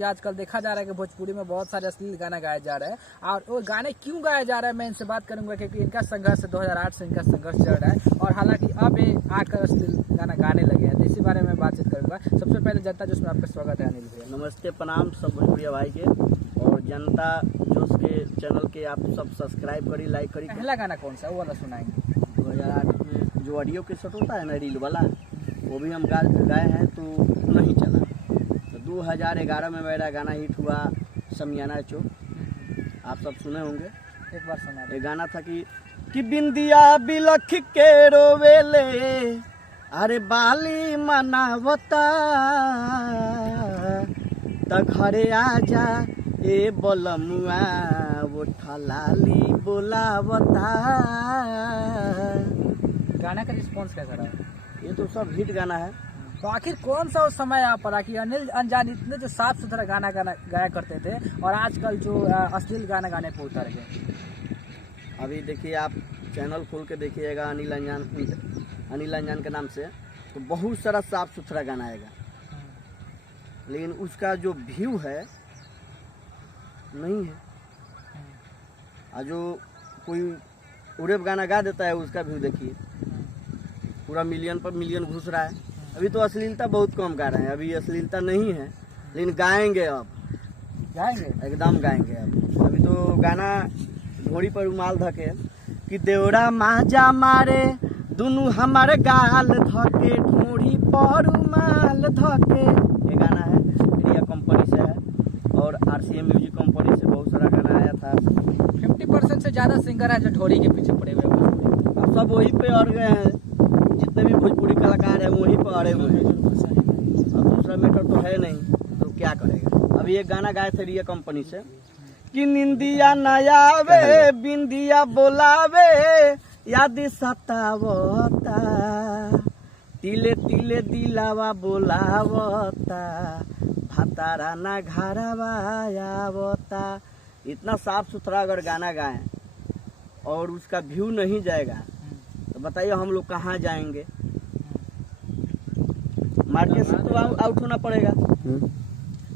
कि आजकल देखा जा रहा है कि भोजपुरी में बहुत सारे अश्लील गाना गाए जा रहे हैं, और वो गाने क्यों गाए जा रहे हैं मैं इनसे बात करूंगा, क्योंकि इनका संघर्ष 2008 से इनका संघर्ष चल रहा है और हालांकि अब ये आकर अश्लील गाना गाने लगे हैं। तो इसी बारे में बातचीत करूंगा। सबसे पहले जनता जोश में आपका स्वागत है अनिल भैया। नमस्ते, प्रणाम सब भोजपुरिया भाई के, और जनता जोश के चैनल के आप सब सब्सक्राइब करी, लाइक करी। पहला गाना कौन सा है वो वाला सुनाएंगे? 2008 में जो ऑडियो के सेट होता है ना, रील वाला, वो भी हम गाए हैं तो नहीं चला। तो 2011 में मेरा गाना हिट हुआ समियाना चौक, आप सब सुने होंगे। एक बार सुना। ये गाना था कि बिंदिया बिलख के रोवेले, अरे बाली मनावता, त घरे आजा ए बलमुआ, वो ठलाली बोलावता। गाना का रिस्पॉन्स कैसा रहा? ये तो सब हिट गाना है। तो आखिर कौन सा उस समय आ पड़ा कि अनिल अनजान इतने जो साफ सुथरा गाना गाया करते थे और आजकल जो अश्लील गाना गाने पे उतर गए? अभी देखिए, आप चैनल खोल के देखिएगा अनिल अंजान के नाम से, तो बहुत सारा साफ सुथरा गाना आएगा, लेकिन उसका जो व्यू है नहीं है। और जो कोई उड़ेब गाना गा देता है उसका व्यू देखिए, पूरा मिलियन पर मिलियन घुस रहा है। अभी तो अश्लीलता बहुत कम गा रहे हैं, अभी अश्लीलता नहीं है, लेकिन गाएंगे, अब गाएंगे, एकदम गाएंगे। अभी तो गाना घोड़ी पर रुमाल धके कि देवरा माजा मारे दुनू हमारे गाल धके, ढोड़ी पर रुमाल धके, ये गाना है, इंडिया कंपनी से है और RCM म्यूजिक कंपनी से बहुत सारा गाना आया था। 50% से ज्यादा सिंगर है जो ढोरी के पीछे पड़े हुए हैं। अब सब वही पे अड़ गए हैं, जितने भी भोजपुरी कलाकार हैं वहीं पर अड़े हुए हैं। अब दूसरा मैटर तो है नहीं, तो क्या करेगा। अभी एक गाना गाए थे रिया कंपनी से कि निंदिया नयावे बिंदिया बोलावे, याद सतावता, तिले तिले दिलावा बोलावता, भातारा ना घरवा आवता। इतना साफ सुथरा अगर गाना गाएं और उसका व्यू नहीं जाएगा तो बताइए हम लोग कहाँ जाएंगे? मार्केट से तो आउट होना पड़ेगा।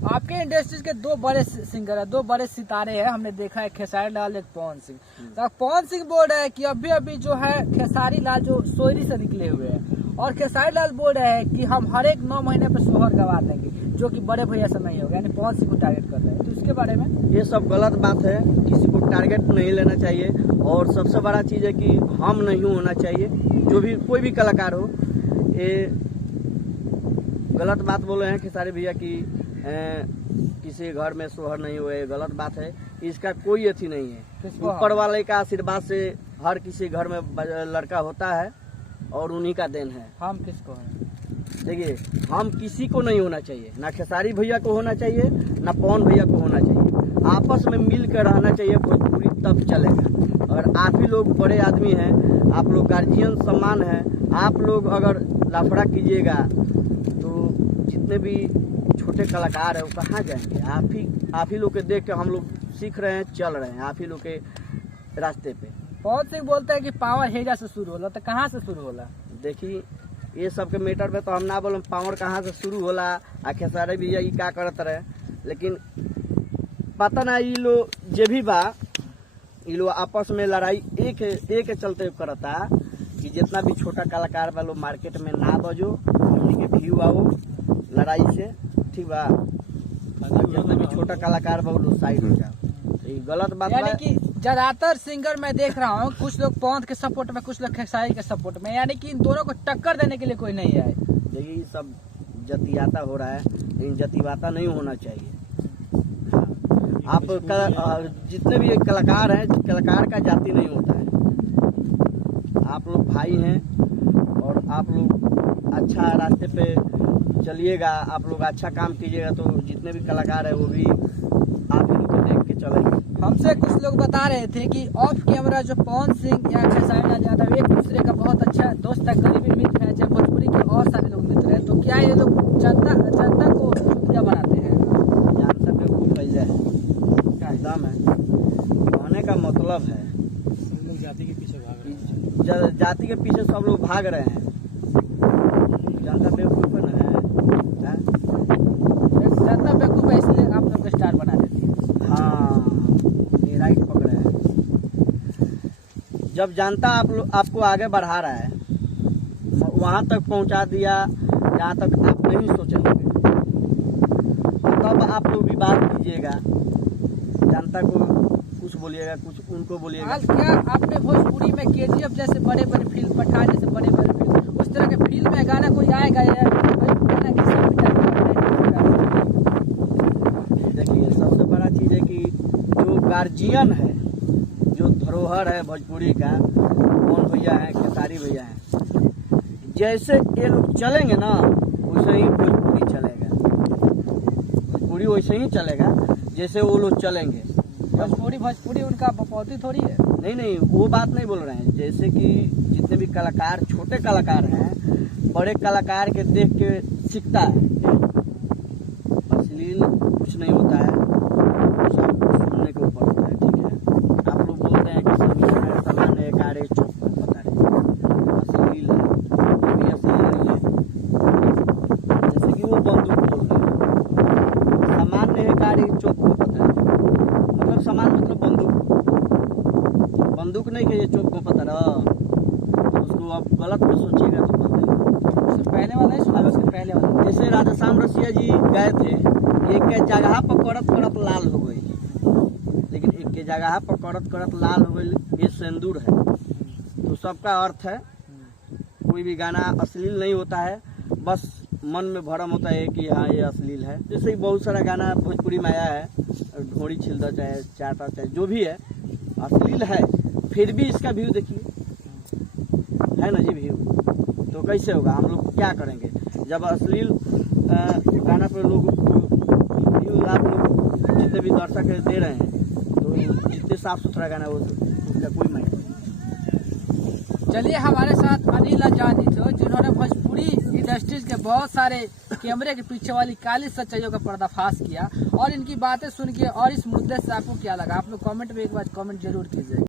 आपके इंडस्ट्री के दो बड़े सिंगर है, दो बड़े सितारे हैं, हमने देखा है, खेसारी लाल, एक पवन सिंह। तो पवन सिंह बोल रहे हैं कि अभी अभी जो है खेसारी लाल जो सोयरी से निकले हुए हैं, और खेसारी लाल बोल रहे हैं कि हम हर एक 9 महीने पे सोहर गवा देंगे, जो कि बड़े भैया से नहीं होगा, यानी पवन सिंह को टारगेट कर रहे हैं। तो इसके बारे में ये सब गलत बात है, किसी को टारगेट नहीं लेना चाहिए। और सबसे बड़ा चीज है कि हम नहीं होना चाहिए, जो भी कोई भी कलाकार हो। ये गलत बात बोले हैं खेसारी भैया की किसी घर में सोहर नहीं हुए, गलत बात है। इसका कोई अथी नहीं है, ऊपर वाले का आशीर्वाद से हर किसी घर में लड़का होता है और उन्हीं का देन है। हम किसको हैं? देखिए, हम किसी को नहीं होना चाहिए, ना खेसारी भैया को होना चाहिए, ना पवन भैया को होना चाहिए। आपस में मिल कर रहना चाहिए, भोजपुरी तब चलेगा। और आप ही लोग बड़े आदमी हैं, आप लोग गार्जियन सम्मान है, आप लोग अगर लाफड़ा कीजिएगा तो जितने भी छोटे कलाकार है वो कहाँ जाएंगे? आप ही लोग के देख के हम लोग सीख रहे हैं, चल रहे हैं आप ही लोग के रास्ते पे। पवन सिंह बोलते हैं कि पावर हेजा से शुरू होला, तो कहाँ से शुरू होला? देखिए, ये सब के मैटर पे तो हम ना बोलम पावर कहाँ से शुरू होला, आ खेसारी भैया ये क्या करत रहे, लेकिन पता ना ये लोग जे भी बा, ये लोग आपस में लड़ाई एक चलते करता कि जितना भी छोटा कलाकार बा लोग मार्केट में ना बजो, हमनी के व्यू आओ लड़ाई से, ठीक बा। जितना भी छोटा कलाकार बा लोग साइड हो जाओ, तो ये गलत बात यानी कि ज्यादातर सिंगर मैं देख रहा हूँ, कुछ लोग पवन के सपोर्ट में, कुछ लोग खेसारी के सपोर्ट में, यानी कि इन दोनों को टक्कर देने के लिए कोई नहीं है। देखिए, ये सब जतियाता हो रहा है, लेकिन जतिवाता नहीं होना चाहिए। आप जितने भी कलाकार हैं, कलाकार का जाति नहीं होता है। आप लोग भाई हैं और आप लोग अच्छा रास्ते पे चलिएगा, आप लोग अच्छा काम कीजिएगा, तो जितने भी कलाकार है वो भी आप ही लोग को देख के चलेंगे। हमसे कुछ लोग बता रहे थे कि ऑफ कैमरा जो पवन सिंह या खेसारी लाल यादव एक दूसरे का बहुत अच्छा दोस्त है, करीबी मित्र है, चाहे भोजपुरी के और सारे लोग मित्र हैं, तो क्या ये लोग जनता को क्या बनाते हैं? जान सकते हो पहले एकदम है, कहने का मतलब है जाति के पीछे भाग रहे हैं, जाति के पीछे सब लोग भाग रहे हैं। जनता बेवकूफ है, जनता बेवकूफ है, इसलिए आप जब जनता आपको आगे बढ़ा रहा है, वहां तक पहुंचा दिया जहां तक आप नहीं सोचेंगे, तब आप लोग भी बात कीजिएगा, जनता को कुछ बोलिएगा, कुछ उनको बोलिएगा। हाल क्या आपने भोजपुरी में केजीएफ जैसे बड़े बड़े फिल्म, पठान जैसे बड़े बड़े फिल्म, उस तरह के फिल्म में गाना कोई आएगा या देखिए, सबसे बड़ा चीज है कि जो गार्जियन है, जो धरोहर है भोजपुरी का, कौन भैया है, खेसारी भैया है, जैसे ये लोग चलेंगे ना वैसे ही भोजपुरी चलेगा। भोजपुरी वैसे ही चलेगा जैसे वो लोग चलेंगे। भोजपुरी उनका बपौती थोड़ी है। नहीं, वो बात नहीं बोल रहे हैं। जैसे कि जितने भी कलाकार, छोटे कलाकार हैं, बड़े कलाकार के देख के सीखता है। अश्लील कुछ नहीं होता है, सब सुनने के ऊपर होता है। ठीक है, आप लोग बोलते हैं कि सामान्य कार्य चुप पता है, अश्लील है, ये भी अश्लील नहीं है। जैसे कि वो बंदूक बोल रहे हैं, सामान्य कार्य चुप को पता है, मतलब सामान मतलब बंदूक नहीं कि ये चौक को पता रहा, तो उसको आप गलत में सोचिएगा तो पता है। उससे पहले वाला ही सुना, उसके पहले वाला। जैसे राधाश्याम रसिया जी गए थे, एक के जगह पर करत लाल हो गई, लेकिन एक के जगह पर करत लाल हो गई, ये सिंदूर है। तो सबका अर्थ है, कोई भी गाना अश्लील नहीं होता है, बस मन में भरम होता है कि हाँ ये अश्लील है। जैसे ही बहुत सारा गाना भोजपुरी में आया है, ढोड़ी छिलदा चाहे चाटा चाहे जो भी है, अश्लील है, फिर भी इसका व्यू देखिए, है ना जी व्यू। तो कैसे होगा, हम लोग क्या करेंगे जब अश्लील गाना पर लोग व्यू आप लोग जितने भी दर्शक दे रहे हैं, तो जितने साफ सुथरा गाना हो उसका कोई मायने नहीं। चलिए, हमारे साथ अनिल आजादी थे, जिन्होंने भोजपुरी इंडस्ट्रीज के बहुत सारे कैमरे के पीछे वाली काली सच्चाइयों का पर्दाफाश किया, और इनकी बातें सुन के और इस मुद्दे से आपको क्या लगा, आप लोग कमेंट में एक बार कमेंट जरूर कीजिए।